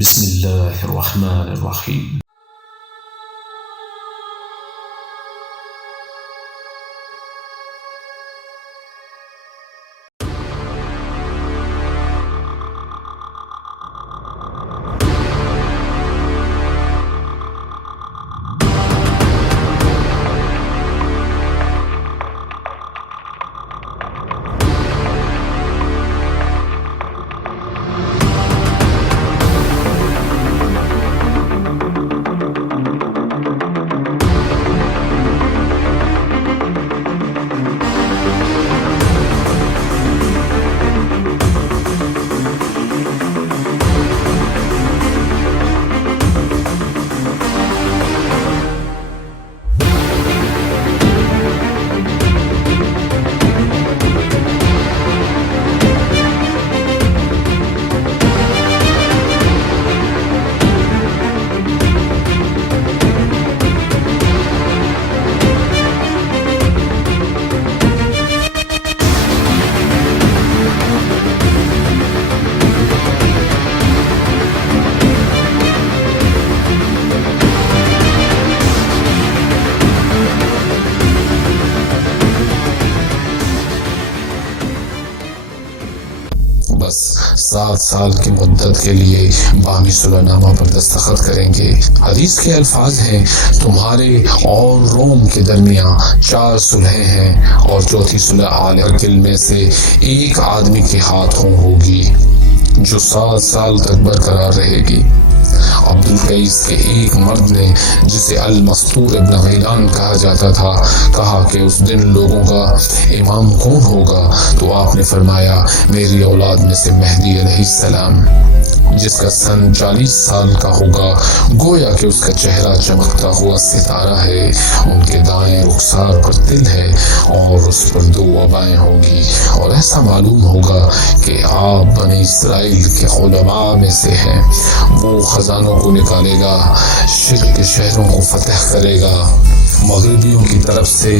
بسم الله الرحمن الرحيم. بس 7 سال کی مدت کے لیے بامی صلح نامہ پر دستخط کریں گے۔ حدیث کے الفاظ ہیں، تمہارے اور روم کے درمیان 4 صلحیں ہیں اور چوتھی صلح آل عقل میں سے ایک آدمی کے ہاتھوں ہوگی جو 7 سال تک برقرار رہے گی۔ عبدالقیس کے ایک مرد نے، جسے المستور ابن غیلان کہا جاتا تھا، کہا کہ اس دن لوگوں کا امام کون ہوگا؟ تو آپ نے فرمایا، میری اولاد میں سے مہدی علیہ السلام، جس کا سن 40 سال کا ہوگا، گویا کہ اس کا چہرہ چمکتا ہوا ستارہ ہے، ان کے دائیں رخسار پر تل ہے اور اس پر 2 عبائیں ہوگی، اور ایسا معلوم ہوگا کہ آپ بنی اسرائیل کے علماء میں سے ہیں۔ وہ خزانوں کو نکالے گا، شرک کے شہروں کو فتح کرے گا۔ مغربیوں کی طرف سے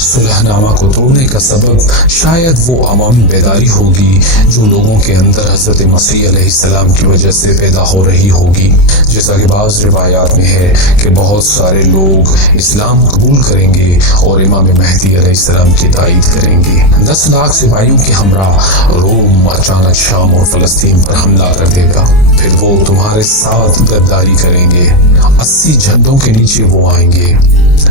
صلح نامہ کو توڑنے کا سبب شاید وہ عوامی بیداری ہوگی جو لوگوں کے اندر حضرت مسیح علیہ السلام کی وجہ سے پیدا ہو رہی ہوگی، جیسا کہ بعض روایات میں ہے کہ بہت سارے لوگ اسلام قبول کریں گے اور امام مہدی علیہ السلام کی تائید کریں گے۔ 10 لاکھ سپاہیوں کے ہمراہ روم اچانک شام اور فلسطین پر حملہ کر دے گا، پھر وہ تمہارے ساتھ غداری کریں گے، 80 جھنڈوں کے نیچے وہ آئیں گے۔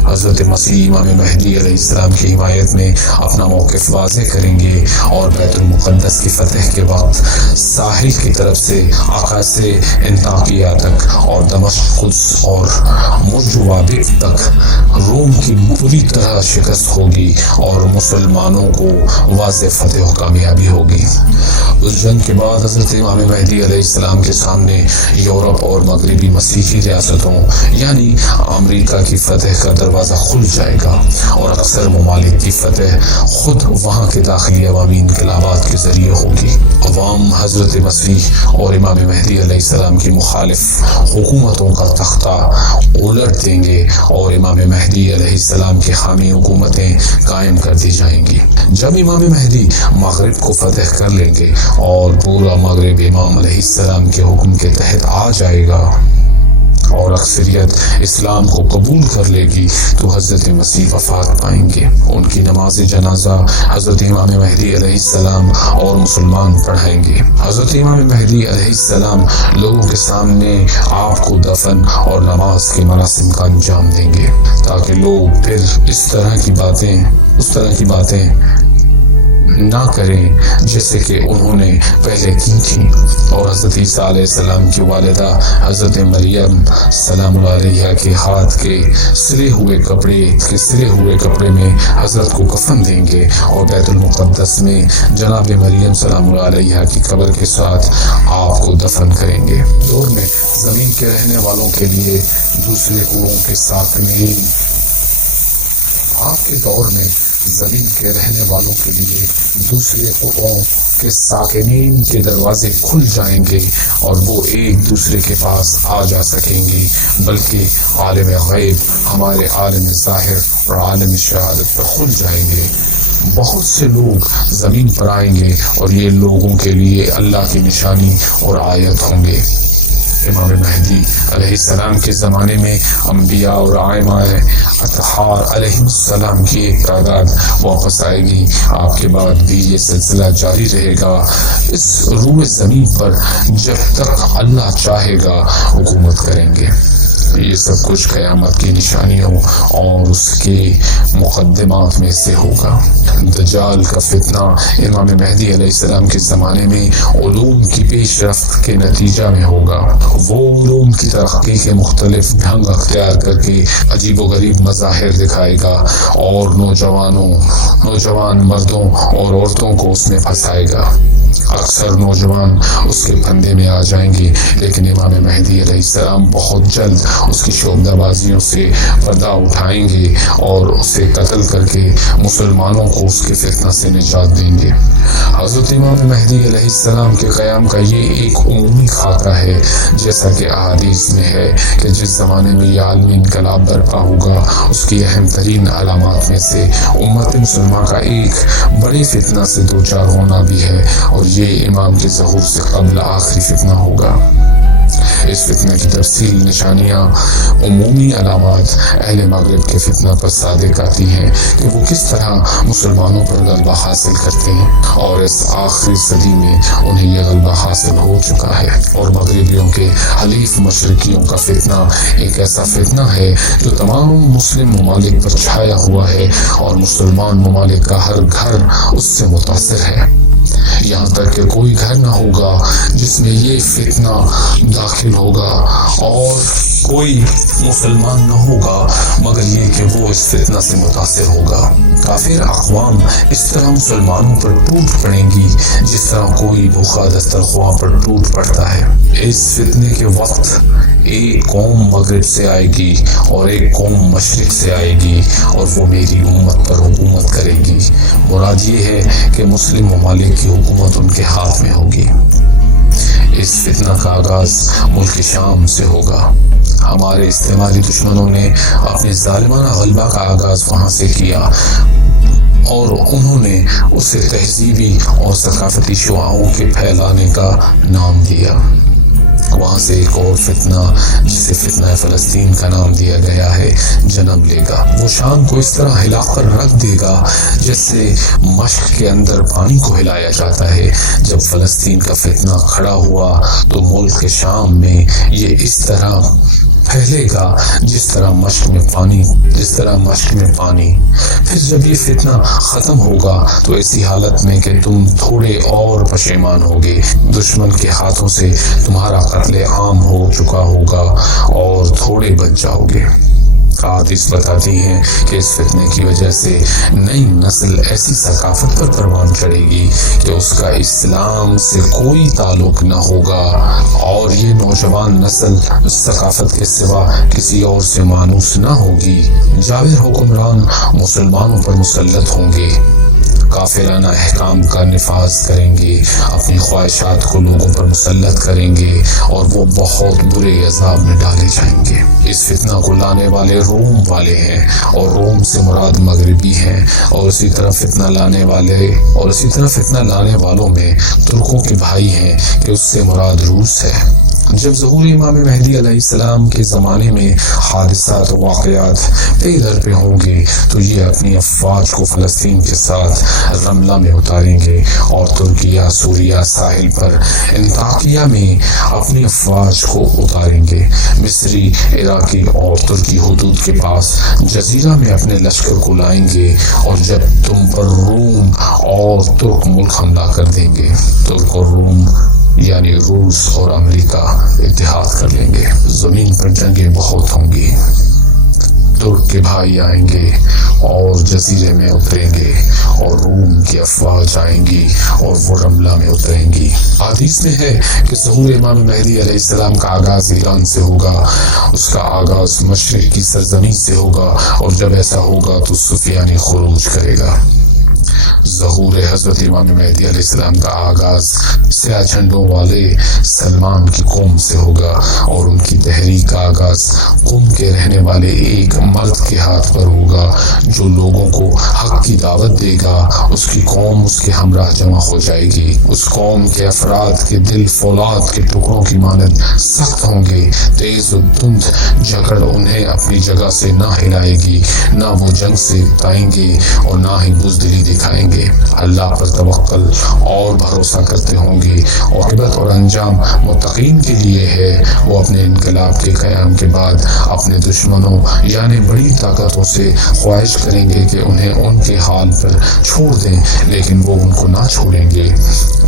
حضرت مسیح امام مہدی علیہ السلام کی حمایت میں اپنا موقف واضح کریں گے اور بیت المقدس کی فتح کے وقت ساحل کی طرف سے عکا سے انطاکیہ تک اور دمشق قدس اور مرجوابک تک روم کی پوری طرح شکست ہوگی اور مسلمانوں کو واضح فتح و کامیابی ہوگی۔ اس جنگ کے بعد حضرت امام مہدی علیہ السلام کے سامنے یورپ اور مغربی مسیحی ریاستوں یعنی امریکہ کی فتح کا دروازہ کھل جائے گا، اور اکثر ممالک کی فتح خود وہاں کے داخلی عوامی انقلابات کے ذریعے ہوگی۔ عوام حضرت مسیح اور امام مہدی علیہ السلام کی مخالف حکومتوں کا تختہ الٹ دیں گے اور امام مہدی علیہ السلام کی حامی حکومتیں قائم کر دی جائیں گی۔ جب امام مہدی مغرب کو فتح کر لیں گے اور پورا مغرب امام علیہ السلام کے حکم کے تحت آ جائے گا اور اکثریت اسلام کو قبول کر لے گی، تو حضرت مسیح وفات پائیں گے۔ ان کی نماز جنازہ حضرت امام مہدی علیہ السلام اور مسلمان پڑھائیں گے۔ حضرت امام مہدی علیہ السلام لوگوں کے سامنے آپ کو دفن اور نماز کے مراسم کا انجام دیں گے، تاکہ لوگ پھر اس طرح کی باتیں نہ کریں جیسے کہ انہوں نے پہلے کی تھی۔ اور حضرت عیسیٰ علیہ السلام کی والدہ حضرت مریم سلام اللہ علیہا کے ہاتھ کے سلے ہوئے کپڑے میں حضرت کو کفن دیں گے اور بیت المقدس میں جناب مریم سلام اللہ علیہا کی قبر کے ساتھ آپ کو دفن کریں گے۔ دور میں زمین کے رہنے والوں کے لیے دوسرے کنویں کے ساکنین آپ کے دور میں زمین کے رہنے والوں کے لیے دوسرے قرآن کے ساکنین کے دروازے کھل جائیں گے اور وہ ایک دوسرے کے پاس آ جا سکیں گے، بلکہ عالم غیب ہمارے عالم ظاہر اور عالم شہادت پر کھل جائیں گے۔ بہت سے لوگ زمین پر آئیں گے اور یہ لوگوں کے لیے اللہ کی نشانی اور آیت ہوں گے۔ امام مہدی علیہ السلام کے زمانے میں انبیاء اور ائمہ اطہار علیہ السلام کی ایک تعداد واپس آئے گی. آپ کے بعد بھی یہ سلسلہ جاری رہے گا. اس روئے زمین پر جب تک اللہ چاہے گا حکومت کریں گے. یہ سب کچھ قیامت کی نشانیوں اور اس کے مقدمات میں سے ہوگا. دجال کا فتنہ امام مہدی علیہ السلام کے زمانے میں علوم کی پیش رفت کے نتیجہ میں ہوگا. وہ علوم کی ترقی کے مختلف ڈھنگ اختیار کر کے عجیب و غریب مظاہر دکھائے گا اور نوجوان مردوں اور عورتوں کو اس میں پھنسائے گا. اکثر نوجوان اس کے پھندے میں آ جائیں گے، لیکن امام مہدی علیہ السلام بہت جلد اس کی شعبدہ بازیوں سے پردہ اٹھائیں گے اور اسے قتل کر کے مسلمانوں کو اس کے فتنہ سے نجات دیں گے. حضرت امام مہدی علیہ السلام کے قیام کا یہ ایک عمومی خاکہ ہے، جیسا کہ احادیث میں ہے کہ جس زمانے میں یہ عالمی انقلاب برپا ہوگا اس کی اہم ترین علامات میں سے امت مسلمہ کا ایک بڑے فتنہ سے دوچار ہونا بھی ہے، اور یہ امام کے ظہور سے قبل آخری فتنہ ہوگا. اس فتنہ کی تفصیل نشانیاں عمومی علامات اہل مغرب کے فتنہ پر صادق آتی ہیں کہ وہ کس طرح مسلمانوں پر غلبہ حاصل کرتے ہیں، اور اس آخری صدی میں انہیں یہ غلبہ حاصل ہو چکا ہے. اور مغربیوں کے حلیف مشرقیوں کا فتنہ ایک ایسا فتنہ ہے جو تمام مسلم ممالک پر چھایا ہوا ہے، اور مسلمان ممالک کا ہر گھر اس سے متاثر ہے. یہاں تک کہ کوئی گھر نہ ہوگا جس میں یہ فتنہ داخل ہوگا، اور کوئی مسلمان نہ ہوگا مگر یہ کہ وہ اس فتنہ سے متاثر ہوگا. کافر اقوام اس طرح مسلمانوں پر ٹوٹ پڑیں گی جس طرح کوئی بھوکا دسترخواں پر ٹوٹ پڑتا ہے. اس فتنے کے وقت ایک قوم مغرب سے آئے گی اور ایک قوم مشرق سے آئے گی، اور وہ میری امت پر حکومت کرے گی. مراد یہ ہے کہ مسلم ممالک کی حکومت ان کے ہاتھ میں ہوگی. اس فتنہ کا آغاز ملک شام سے ہوگا. ہمارے استعماری دشمنوں نے اپنے ظالمانہ غلبہ کا آغاز وہاں سے کیا، اور انہوں نے اسے تہذیبی اور ثقافتی شعاعوں کے پھیلانے کا نام دیا. وہاں سے ایک اور فتنہ جسے فتنہ فلسطین کا نام دیا گیا ہے جنم لے گا. وہ شام کو اس طرح ہلا کر رکھ دے گا جیسے مشق کے اندر پانی کو ہلایا جاتا ہے. جب فلسطین کا فتنہ کھڑا ہوا تو ملک شام میں یہ اس طرح پھیلے گا جس طرح مشق میں پانی. پھر جب یہ فتنہ ختم ہوگا تو ایسی حالت میں کہ تم تھوڑے اور پشیمان ہوگے. دشمن کے ہاتھوں سے تمہارا قتل عام ہو چکا ہوگا اور تھوڑے بچ جاؤ گے. احادیث بتاتی ہیں کہ اس فتنے کی وجہ سے نئی نسل ایسی ثقافت پر پروان چڑھے گی کہ اس کا اسلام سے کوئی تعلق نہ ہوگا، اور یہ نوجوان نسل اس ثقافت کے سوا کسی اور سے مانوس نہ ہوگی. جابر حکمران مسلمانوں پر مسلط ہوں گے، کافرانہ احکام کا نفاذ کریں گے، اپنی خواہشات کو لوگوں پر مسلط کریں گے، اور وہ بہت برے عذاب میں ڈالے جائیں گے. اس فتنہ کو لانے والے روم والے ہیں، اور روم سے مراد مغربی ہیں، اور اسی طرح فتنہ لانے والوں میں ترکوں کے بھائی ہیں کہ اس سے مراد روس ہے. جب ظہور امام مہدی علیہ السلام کے زمانے میں حادثات و واقعات پہ در پہ ہوں گے تو یہ اپنی افواج کو فلسطین کے ساتھ رملہ میں اتاریں گے، اور ترکیہ سوریہ ساحل پر انطاکیہ میں اپنی افواج کو اتاریں گے. مصری، عراقی اور ترکی حدود کے پاس جزیرہ میں اپنے لشکر کو لائیں گے، اور جب تم پر روم اور ترک ملک حملہ کر دیں گے، ترک اور روم یعنی روس اور امریکہ اتحاد کر لیں گے. زمین پر جنگیں بہت ہوں گی. ترک کے بھائی آئیں گے اور جزیرے میں اتریں گے، اور روم کی افواج آئیں گی اور وہ رملہ میں اتریں گی. حدیث میں ہے کہ ظہور امام مہدی علیہ السلام کا آغاز ایران سے ہوگا، اس کا آغاز مشرق کی سرزمین سے ہوگا، اور جب ایسا ہوگا تو سفیانی خروج کرے گا. ظہور حضرت امام مہدی علیہ السلام کا آغاز سیاہ جھنڈوں والے سلمان کی قوم سے ہوگا، اور ان کی تحریک کا آغاز قوم کے رہنے والے ایک مرد کے ہاتھ پر ہوگا جو لوگوں کو حق کی دعوت دے گا۔ اس کی قوم اس کے ہمراہ جمع ہو جائے گی۔ اس قوم کے افراد کے دل فولاد کے ٹکڑوں کی مانند سخت ہوں گے، تیز و دھند جھگڑ انہیں اپنی جگہ سے نہ ہلائے گی، نہ وہ جنگ سے اکتائیں گے اور نہ ہی بزدلی دکھائیں گے۔ اللہ پر توکل اور بھروسہ کرتے ہوں گے۔ عاقبت اور انجام متقین کے لیے ہے۔ وہ اپنے انقلاب کے قیام کے بعد اپنے دشمنوں یعنی بڑی طاقتوں سے خواہش کریں گے کہ انہیں ان کے حال پر چھوڑ دیں، لیکن وہ ان کو نہ چھوڑیں گے۔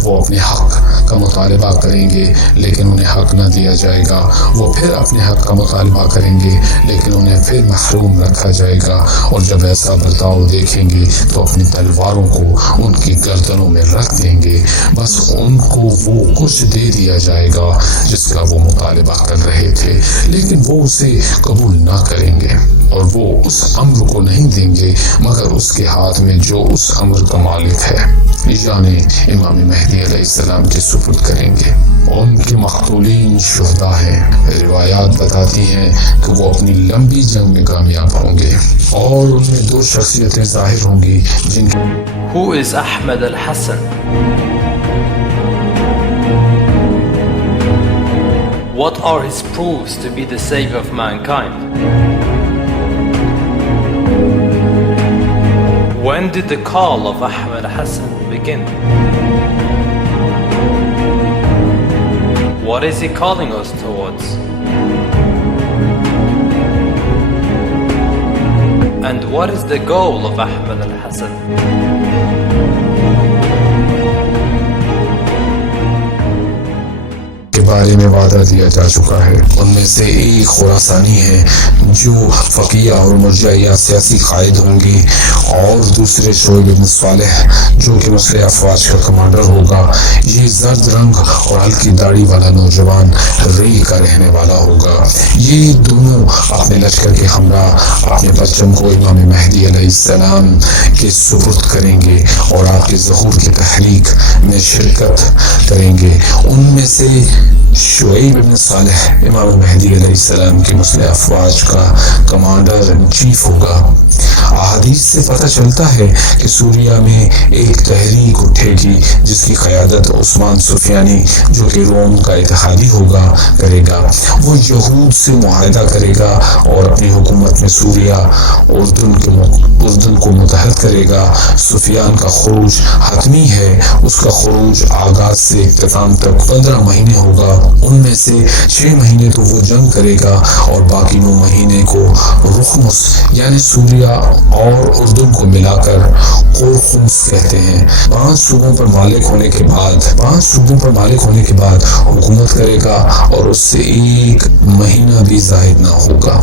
وہ اپنے حق کا مطالبہ کریں گے لیکن انہیں حق نہ دیا جائے گا۔ وہ پھر اپنے حق کا مطالبہ کریں گے لیکن انہیں پھر محروم رکھا جائے گا، اور جب ایسا برتاؤ دیکھیں گے تو اپنی تلواروں کو ان کی گردنوں میں رکھ دیں گے۔ بس ان کو وہ کچھ دے دیا جائے گا جس کا وہ مطالبہ کر رہے تھے، لیکن وہ اسے قبول نہ کریں گے، اور وہ اس امر کو نہیں دیں گے مگر اس کے ہاتھ میں جو اس امر کا مالک ہے، یعنی امام مہدی علیہ السلام کے سپرد کریں گے۔ ان کے مقتولین شہداء ہیں۔ روایات بتاتی ہیں کہ وہ اپنی لمبی جنگ میں کامیاب ہوں گے، اور ان میں دو شخصیتیں ظاہر ہوں گی جن کی Who is Ahmad al-Hassan? What are his proofs to be the savior of mankind? When did the call of Ahmad al-Hassan begin? What is he calling us towards? And what is the goal of Ahmad al-Hassan? کے بارے میں وعدہ دیا جا چکا ہے۔ ان میں سے ایک خراسانی ہے جو فقیہ اور مرجعیہ سیاسی قائد ہوں گے، اور دوسرے شعیب بن صالح جو کہ مسلح افواج کا کمانڈر ہوگا۔ یہ زرد رنگ اور ہلکی داڑھی والا نوجوان ری کا رہنے والا ہوگا۔ یہ دونوں اپنے لشکر کے ہمراہ اپنے بچوں کو امام مہدی علیہ السلام کے سپرد کریں گے اور آپ کے ظہور کی تحریک میں شرکت کریں گے۔ ان میں سے شعیب بن صالح امام مہدی علیہ السلام کے مسلح افواج کا کمانڈر ان چیف ہوگا۔ احادیث سے پتہ چلتا ہے کہ سوریہ میں ایک تحریک اٹھے گی جس کی قیادت عثمان سفیانی جو کہ روم کا اتحادی ہوگا کرے گا۔ وہ یہود سے معاہدہ کرے گا اور اپنی حکومت میں سوریہ اردن کو متحد کرے گا۔ سفیان کا خروج حتمی ہے۔ اس کا خروج آغاز سے اختتام تک 15 مہینے ہوگا۔ ان میں سے 6 مہینے تو وہ جنگ کرے گا اور باقی 9 مہینے کو رخمس یعنی سوریہ اور اردن کو ملا کر قورخمس کہتے ہیں۔ 5 صوبوں پر مالک ہونے کے بعد حکومت کرے گا اور اس سے 1 مہینہ بھی زائد نہ ہوگا۔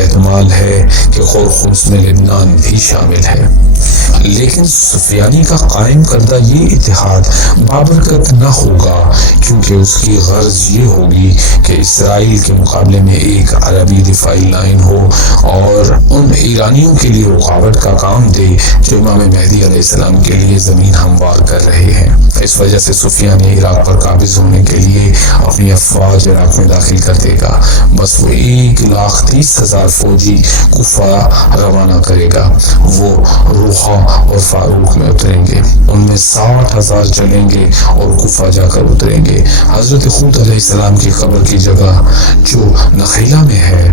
احتمال ہے کہ قورخمس میں لبنان بھی شامل ہے، لیکن سفیانی کا قائم کردہ یہ اتحاد بابرکت نہ ہوگا، کیونکہ اس کی غرض یہ ہوگی کہ اسرائیل کے مقابلے میں ایک عربی دفاعی لائن ہو اور ان ایرانیوں کے لیے رکاوٹ کا کام دے جو امام مہدی علیہ السلام کے لیے زمین ہموار کر رہے ہیں۔ اس وجہ سے سفیانی عراق پر قابض ہونے کے لیے اپنی افواج عراق میں داخل کر دے گا۔ بس وہ 1,30,000 فوجی کوفہ روانہ کرے گا۔ وہ روحا اور فاروق میں اتریں گے۔ ان میں 60,000 چلیں گے اور کوفہ جا کر اتریں گے۔ حضرت خود علیہ السلام کی قبر کی جگہ جو نخیلہ میں ہے،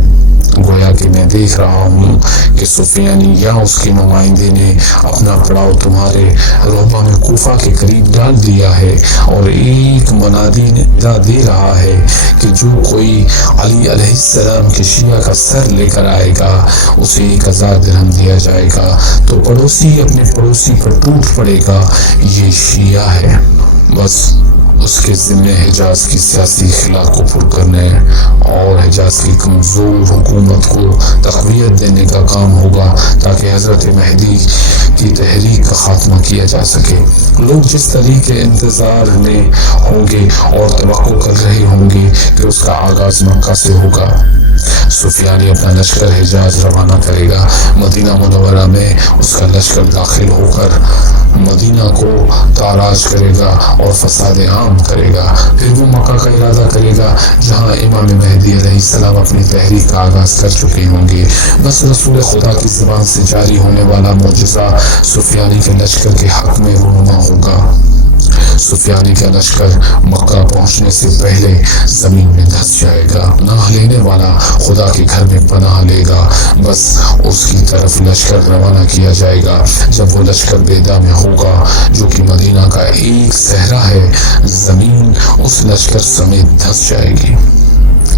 گویا کہ میں دیکھ رہا ہوں کہ سفیانی یا اس کے نمائندے نے اپنا پڑاؤ تمہارے رہبہ میں کوفہ کے قریب ڈال دیا ہے اور ایک منادی دے رہا ہے کہ جو کوئی علی علیہ السلام کے شیعہ کا سر لے کر آئے گا اسے 1000 درہم دیا جائے گا۔ تو پڑوسی اپنے پڑوسی پر ٹوٹ پڑے گا، یہ شیعہ ہے۔ بس اس کے ذمہ حجاز کی سیاسی خلا کو پر کرنے اور حجاز کی کمزور حکومت کو تقویت دینے کا کام ہوگا تاکہ حضرت مہدی کی تحریک کا خاتمہ کیا جا سکے۔ لوگ جس طریقے انتظار میں ہوں گے اور توقع کر رہے ہوں گے کہ اس کا آغاز مکہ سے ہوگا، سفیانی اپنا لشکر حجاز روانہ کرے گا۔ مدینہ منورہ میں اس کا لشکر داخل ہو کر مدینہ کو تاراج کرے گا اور فساد عام کرے گا۔ پھر وہ مکہ کا ارادہ کرے گا جہاں امام مہدی علیہ السلام اپنی تحریک کا آغاز کر چکے ہوں گے۔ بس رسول خدا کی زبان سے جاری ہونے والا معجزہ سفیانی کے لشکر کے حق میں رونما ہوگا۔ سفیانی کا لشکر مکہ پہنچنے سے پہلے زمین میں دھس جائے گا۔ پناہ لینے والا خدا کے گھر میں پناہ لے گا، بس اس کی طرف لشکر روانہ کیا جائے گا۔ جب وہ لشکر بیدا میں ہوگا جو کہ مدینہ کا ایک صحرا ہے، زمین اس لشکر سمیت دھس جائے گی۔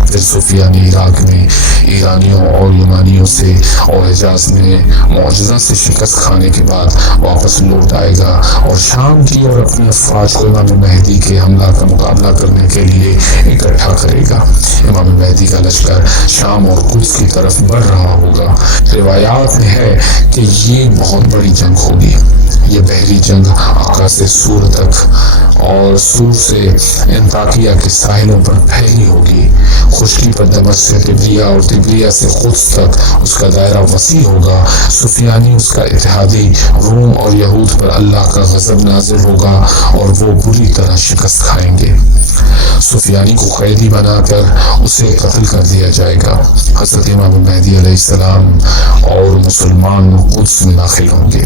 پھر سفیانی عراق میں ایرانیوں اور یونانیوں سے اور حجاز میں معجزہ سے شکست کھانے کے بعد واپس لوٹ آئے گا اور شام کی اور اپنی افواج کو امام مہدی کے حملہ کا مقابلہ کرنے کے لیے اکٹھا کرے گا۔ امام مہدی کا لشکر شام اور قدس کی طرف بڑھ رہا ہوگا۔ روایات میں ہے کہ یہ بہت بڑی جنگ ہوگی۔ یہ بحری جنگ عکا سے سور تک اور سور سے انطاکیہ کے ساحلوں پر پھیلی ہوگی۔ خشکی پر دمشق سے طبریہ اور طبریہ سے قدس تک اس کا دائرہ وسیع ہوگا۔ سفیانی اس کا اتحادی روم اور یہود پر اللہ کا غضب نازل ہوگا اور وہ بری طرح شکست کھائیں گے۔ سفیانی کو قیدی بنا کر اسے قتل کر دیا جائے گا۔ حضرت امام مہدی علیہ السلام اور مسلمان قدس میں داخل ہوں گے۔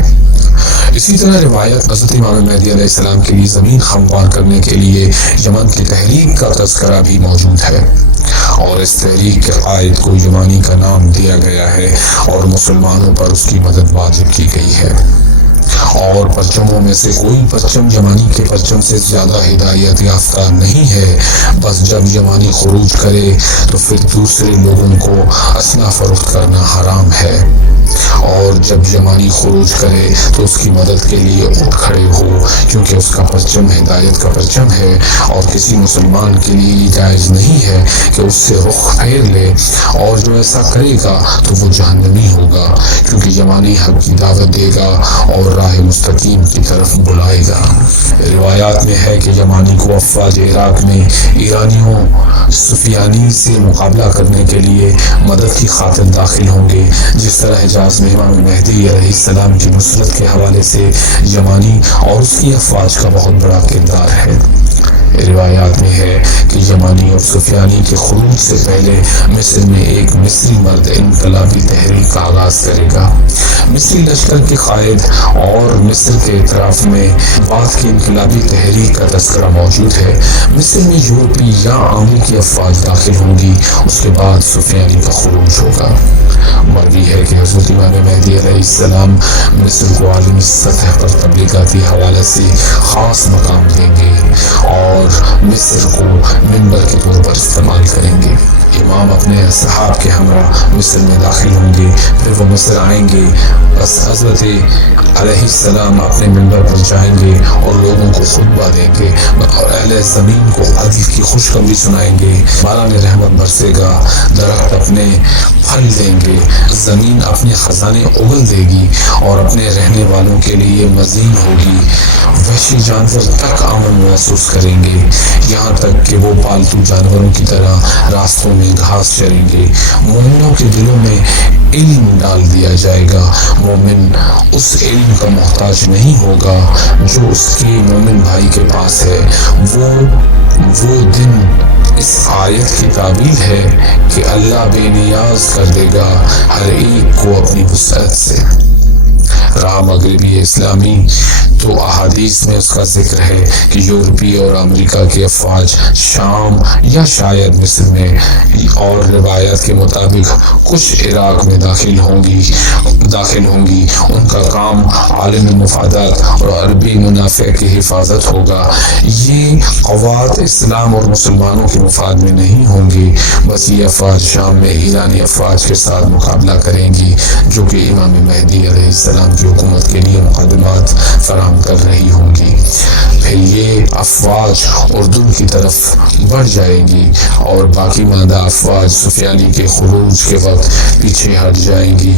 اسی طرح روایت حضرت امام مہدی علیہ السلام کے لیے زمین ہموار کرنے کے لیے یمن کی تحریک کا تذکرہ بھی موجود ہے، اور اس تحریک کے قائد کو یمانی کا نام دیا گیا ہے اور مسلمانوں پر اس کی مدد واجب کی گئی ہے۔ اور پرچموں میں سے کوئی پرچم یمانی کے پرچم سے زیادہ ہدایت یافتہ نہیں ہے۔ بس جب یمانی خروج کرے تو پھر دوسرے لوگوں کو اسلحہ فروخت کرنا حرام ہے، اور جب یمانی خروج کرے تو اس کی مدد کے لیے اٹھ کھڑے ہو، کیونکہ اس کا پرچم ہدایت کا پرچم ہے، اور کسی مسلمان کے لیے یہ جائز نہیں ہے کہ اس سے رخ پھیر لے، اور جو ایسا کرے گا تو وہ جہنمی ہوگا، کیونکہ یمانی حق کی دعوت دے گا اور راہ مستقیم کی طرف بلائے گا۔ روایات میں ہے کہ یمانی کو افواج عراق میں ایرانیوں سفیانی سے مقابلہ کرنے کے لیے مدد کی خاطر داخل ہوں گے، جس طرح حجاز میں امام مہدی علیہ السلام کی نصرت کے حوالے سے یمانی اور اس کی افواج کا بہت بڑا کردار ہے۔ روایات میں ہے کہ یمانی اور سفیانی کے خروج سے پہلے مصر میں ایک مصری مرد انقلابی تحریک کا آغاز کرے گا۔ مصری لشکر کے قائد اور مصر کے اطراف میں بعد کی انقلابی تحریک کا تذکرہ موجود ہے۔ مصر میں یورپی یا امریکی افواج داخل ہوں گی، اس کے بعد سفیانی کا خروج ہوگا۔ مروی ہے کہ حضرت امام مہدی علیہ السلام مصر کو عالمی سطح پر تبلیغاتی حوالے سے خاص مقام دیں گے اور مصر کو منبر کے طور پر استعمال کریں گے۔ امام اپنے اصحاب کے ہمراہ مصر میں داخل ہوں گے، پھر وہ مصر آئیں گے، بس حضرت علیہ السلام اپنے منبر پر جائیں گے اور لوگوں کو خطبہ دیں گے اور اہل زمین کو حدیث کی خوشخبری سنائیں گے۔ باران رحمت برسے گا، درخت اپنے پھل دیں گے، زمین اپنے خزانے اگل دے گی اور اپنے رہنے والوں کے لیے مزین ہوگی۔ وحشی جانور تک امن محسوس کریں گے، یہاں تک کہ وہ پالتو جانوروں کی طرح راستوں میں گھاس چریں گے۔ مومنوں کے دلوں میں علم ڈال دیا جائے گا، مومن اس علم کا محتاج نہیں ہوگا جو اس کے مومن بھائی کے پاس ہے۔ وہ دن اس آیت کی تعبیر ہے کہ اللہ بے نیاز کر دے گا ہر ایک کو اپنی وسعت سے۔ راہ مغربی اسلامی تو احادیث میں اس کا ذکر ہے کہ یورپی اور امریکہ کی افواج شام یا شاید مصر میں اور روایت کے مطابق کچھ عراق میں داخل ہوں گی۔ ان کا کام عالمی مفادات اور عربی منافع کی حفاظت ہوگا۔ یہ قوات اسلام اور مسلمانوں کے مفاد میں نہیں ہوں گی، بس یہ افواج شام میں ایرانی افواج کے ساتھ مقابلہ کریں گی جو کہ امام مہدی علیہ السلام کی حکومت کے لیے مقدمات فراہم کر رہی ہوں گی۔ پھر یہ افواج اردن کی طرف بڑھ جائیں گی اور باقی ماندہ افواج سفیانی کے خروج کے وقت پیچھے ہٹ جائیں گی۔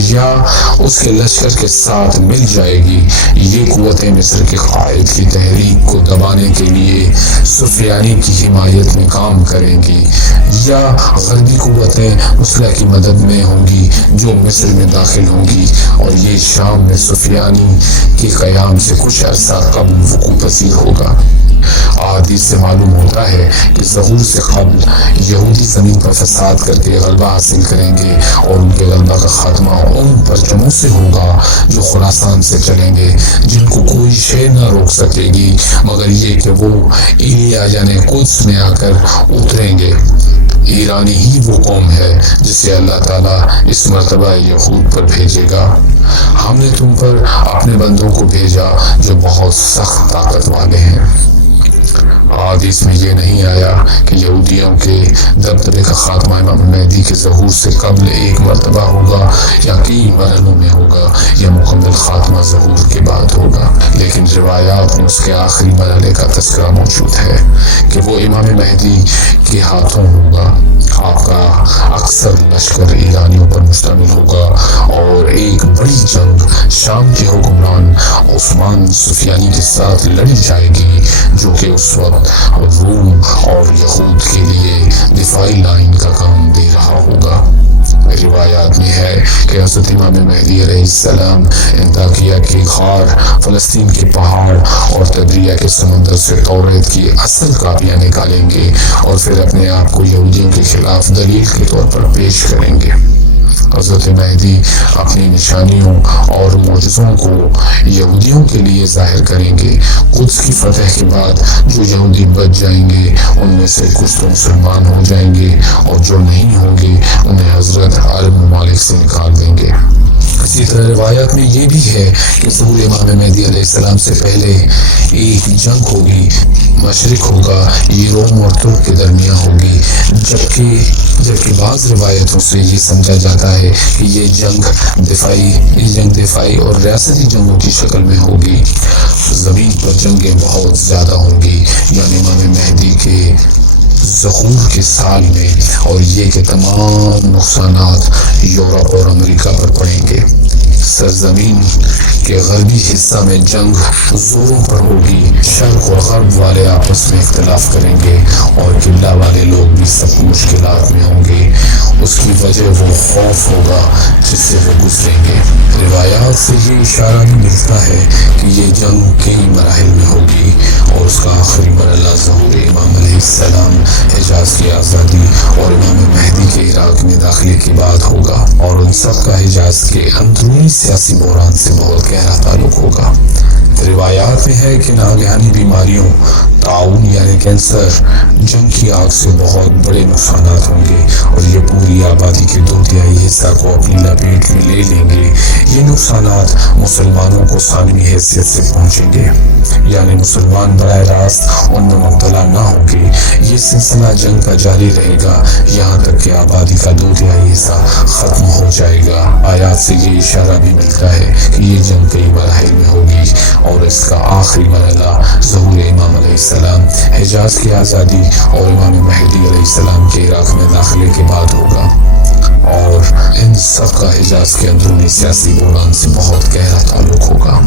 یا اس کے لشکر کے ساتھ مل جائے گی۔ یہ قوتیں مصر کے قائد کی تحریک کو دبانے کے لیے سفیانی کی حمایت میں کام کریں گی، یا غربی قوتیں مسلح کی مدد میں ہوں گی جو مصر میں داخل ہوں گی، اور یہ شام میں سفیانی کے قیام سے کچھ عرصہ قبل وقوع پذیر ہوگا۔ احادیث سے معلوم ہوتا ہے کہ ظہور سے قبل یہودی زمین پر فساد کر کے غلبہ حاصل کریں گے، اور ان کے غلبہ کا خاتمہ ان پرچموں سے ہوگا جو خراسان سے چلیں گے، جن کو کوئی شے نہ روک سکے گی مگر یہ کہ وہ ایلیا یعنی قدس میں آ کر اتریں گے۔ ایرانی ہی وہ قوم ہے جسے اللہ تعالیٰ اس مرتبہ یہود پر بھیجے گا۔ ہم نے تم پر اپنے بندوں کو بھیجا جو بہت سخت طاقت والے ہیں۔ حدیث میں یہ نہیں آیا کہ یہودیوں کے دبدبے کا خاتمہ امام مہدی کے ظہور سے قبل ایک مرتبہ ہوگا یا کئی مرحلوں میں ہوگا، یا مکمل خاتمہ ظہور کے بعد ہوگا، لیکن روایات میں اس کے آخری مرحلے کا تذکرہ موجود ہے کہ وہ امام مہدی کے ہاتھوں ہوگا۔ آپ کا اکثر لشکر ایرانیوں پر مشتمل ہوگا، اور ایک بڑی جنگ شام کے حکمران عثمان سفیانی کے ساتھ لڑی جائے گی، جو کہ اس وقت روم اور یہود کے لیے دفاعی لائن کا کام دے رہا ہوگا۔ روایات میں ہے کہ حضرت امام مہدی علیہ السلام انطاکیہ کے غار، فلسطین کے پہاڑ اور تبریہ کے سمندر سے توریت کی اصل کاپیاں نکالیں گے، اور پھر اپنے آپ کو یہودیوں کے خلاف دلیل کے طور پر پیش کریں گے۔ حضرت مہدی اپنی نشانیوں اور معجزوں کو یہودیوں کے لیے ظاہر کریں گے۔ قدس کی فتح کے بعد جو یہودی بچ جائیں گے ان میں سے کچھ تو مسلمان ہو جائیں گے، اور جو نہیں ہوں گے انہیں حضرت عرب ممالک سے نکال دیں گے۔ اسی طرح روایات میں یہ بھی ہے کہ ظہور امام مہدی علیہ السلام سے پہلے ایک جنگ ہوگی، مشرق ہوگا، یہ روم اور ترک کے درمیان ہوگی، جبکہ بعض روایتوں سے یہ سمجھا جاتا ہے کہ یہ جنگ دفاعی اور ریاستی جنگوں کی شکل میں ہوگی۔ زمین پر جنگیں بہت زیادہ ہوں گی، یعنی امام مہدی کے ظہور کے سال میں، اور یہ کہ تمام نقصانات یورپ اور امریکہ پر پڑیں گے۔ سرزمین کے غربی حصہ میں جنگ زوروں پر ہوگی، شرق اور غرب والے آپس میں اختلاف کریں گے، اور قبلہ والے لوگ بھی سخت مشکلات میں ہوں گے۔ اس کی وجہ وہ خوف ہوگا جس سے وہ گزریں گے۔ روایات سے یہ اشارہ بھی ملتا ہے کہ یہ جنگ کئی مراحل میں ہوگی، اور اس کا آخری مرحلہ ظہور امام علیہ السلام، حجاز کی آزادی اور امام مہدی کے عراق میں داخلے کے بعد ہوگا، اور ان سب کا حجاز کے اندرونی سیاسی بحران سے بہت گہرا تعلق ہوگا۔ روایات میں ہے کہ ناگہانی بیماریوں، طاعون یعنی کینسر، جنگ کی آگ سے بہت بڑے نقصانات ہوں گے، اور یہ پوری آبادی کے 2/3 حصہ کو اپنی لپیٹ میں لے لیں گے۔ یہ نقصانات مسلمانوں کو ثانوی حیثیت سے پہنچیں گے، یعنی مسلمان براہ راست ان میں مبتلا نہ ہوں گے۔ یہ سلسلہ جنگ کا جاری رہے گا یہاں تک کہ آبادی کا 2/3 حصہ ختم ہو جائے گا۔ آیات سے یہ اشارہ بھی ملتا ہے کہ یہ جنگ کئی مراحل میں ہوگی، اور اس کا آخری مرحلہ ظہور امام علیہ السلام، حجاز کی آزادی اور امام مہدی علیہ السلام کے عراق میں داخلے کے بعد ہوگا، اور ان سب کا حجاز کے اندرونی سیاسی بحران سے بہت گہرا تعلق ہوگا۔